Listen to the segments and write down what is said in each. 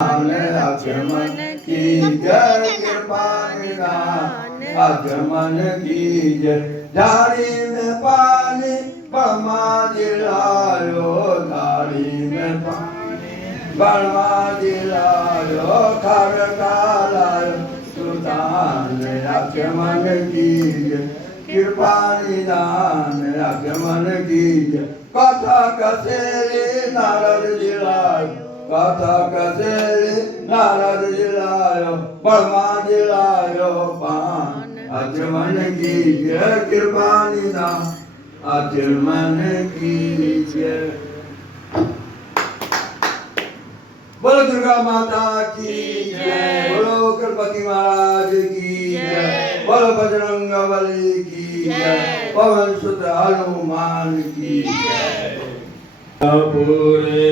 आगमन की जय कृपा निधान आगमन की जय झाड़ी में पानी बड़मा जिलायो झाड़ी में पानी बड़मा जिलायो खड़कालायो सुल्तान आगमन की जय कृपा निधान आगमन की जय कथा कसेरी नारद जिलायो कथा कसेरी नारद जिलायो बड़मा जिलायो पान आचमन की जय कृपा निधान आचमन की जय। बोलो दुर्गा माता की जय, बोलो गणपति महाराज की जय, बोलो बजरंग बली की जय, पवन सुत हनुमान की जय। पूरे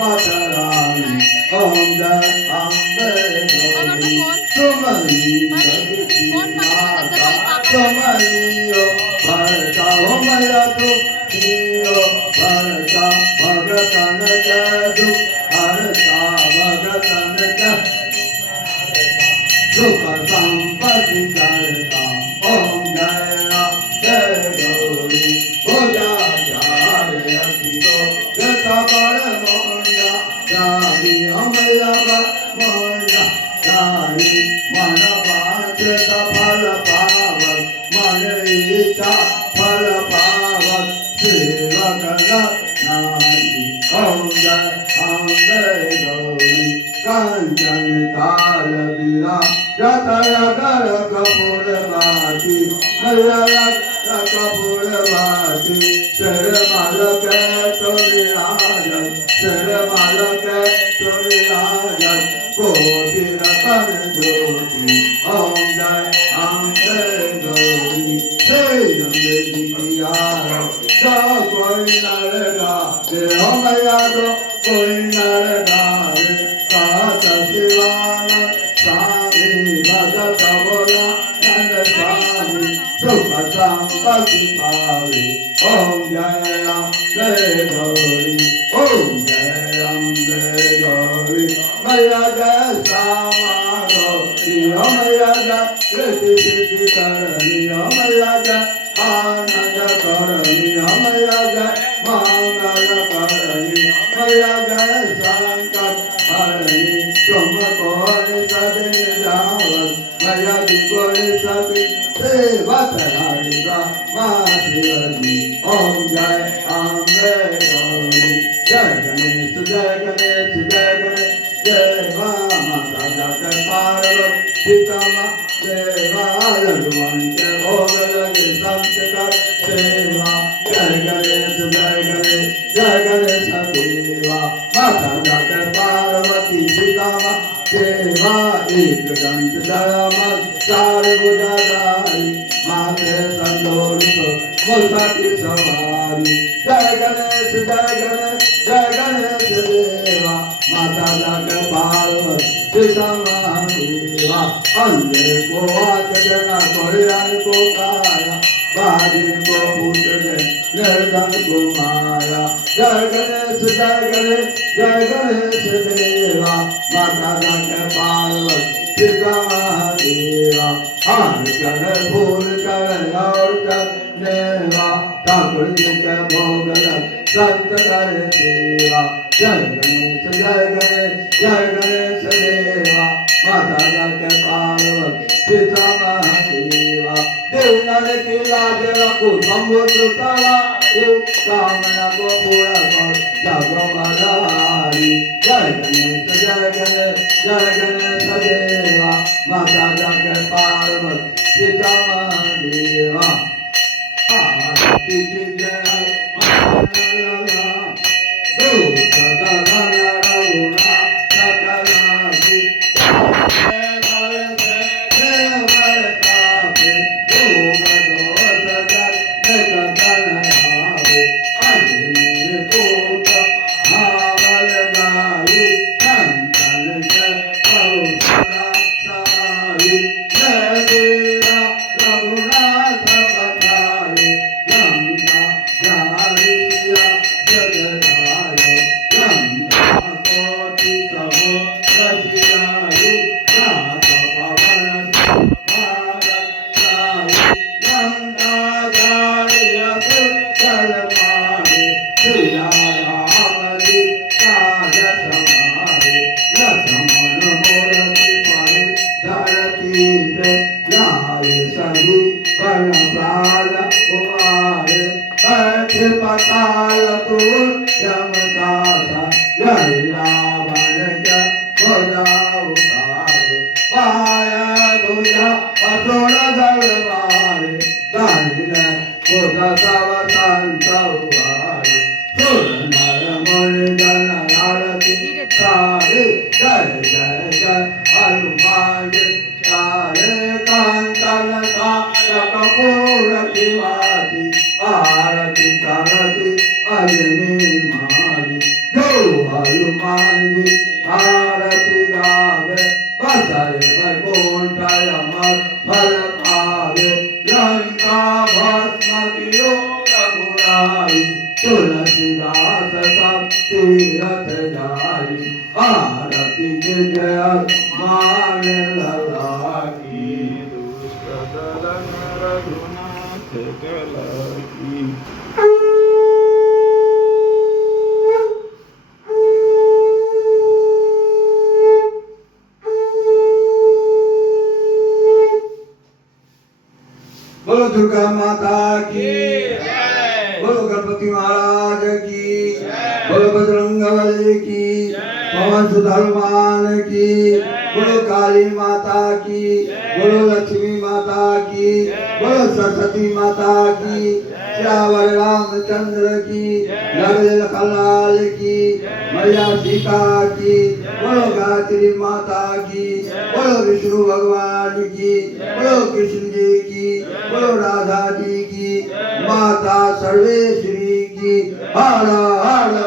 Bye. Bhagavani Om Jai Ambe Gauri Tumari Jagati Mata Tumari O Bharata Om Ayatu Niyo Bharata Bhagatana Jadu Bharata Bhagatana Jadu Sukha Sampati Karta Om Jaya Jai Gauri Bhoja Jare Atito Jata Paramonda Jari Amayava Monda Jari Manavajata Parapavat Manavita Parapavat Sivakala Nari Om Jai Ambe Gauri Kanjan Tala Vila Jataya Gara Kapuravati Mayaya Kapuravati Saramalaka Torirajan Saramalaka Torirajan Koti Ratana Jyoti Om Jai Ambe Gauri Seyam Vedikiyara Koi Naraga Om Ayado Koi Naraga Kata Shivana Swami Bhagata Bola Nanda Swami Sukha Sampati Pali Om Jaya Ambe Gauri Om Jaya Ambe Gauri Maya Jaya Sama Gauri Om Maya Jaya Kriti Siddhi Karani Om Maya Jaya Ananda Karani Om Maya Jaya Mangala Karani Maya Jaya Sankar Harani Tuma Kori Sadin Javat Maya Jikori Sadin Sevatararika Masirani Om Jai Ambe Gauri Jai Ganesh Jai Ganesh Jai Ganesh Deva Mata Jaka Parvat Pitama Deva Ladvante Bhogalage Santakar Deva Jai Ganesh Jai Ganesh Jai Ganesh Deva Mata Jaka Parvati Pitama Deva Ekdant Dayamat Char Bujadari Mate Sandoriko Mulsati Savari Jai Ganesh Jai Ganesh Jai Ganesh Deva Mata Jaka Parvat Pitama Deva Ande Ko Akjana Koryan Ko Kaya Bajin Ko Putre Nirdan Ko Maya Jai Ganesh Jai Ganesh Jai Ganesh Deva Mata Jaka Parvat Pitama Deva Har Kar Bhul Kar Aur Kar Neva Thakur Jika Bhogalat Sant Kare Deva Jai Ganesh Jai Ganesh Jai Ganesh Deva Mata Jaka Parvat Pitama Deva Devnar ki laaj rakho Sambodh Tala Ek Kamana Ko Pura Kar Jago Madhari Jai Ganesh Jai Ganesh Jai Ganesh Deva Mata Jaka Parvat Pitama Deva Aarti ki jai Manala Dusada Raguna Sakalasi Hallelujah. आरती गावे बसाए वैकुंठाय अमर फल पावे लंका भस्म वियोग गुणाई तुलसीदास सब तीरथ जाई आरती के जय मान लला की दुष्ट दलन रघुनाथ की बोलो दुर्गा माता की जय, बोलो गणपति महाराज की जय, बोलो बजरंगबली की पवन सुत हनुमान की बोलो काली माता की बोलो लक्ष्मी माता की बोलो सरस्वती माता की श्यावर रामचंद्र की लगे लखनलाल की मैया सीता की बोलो गायत्री माता की बोलो विष्णु भगवान की बोलो कृष्ण जी की बोलो राधा जी की माता सर्वेश्वरी की हर हर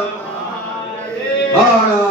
हर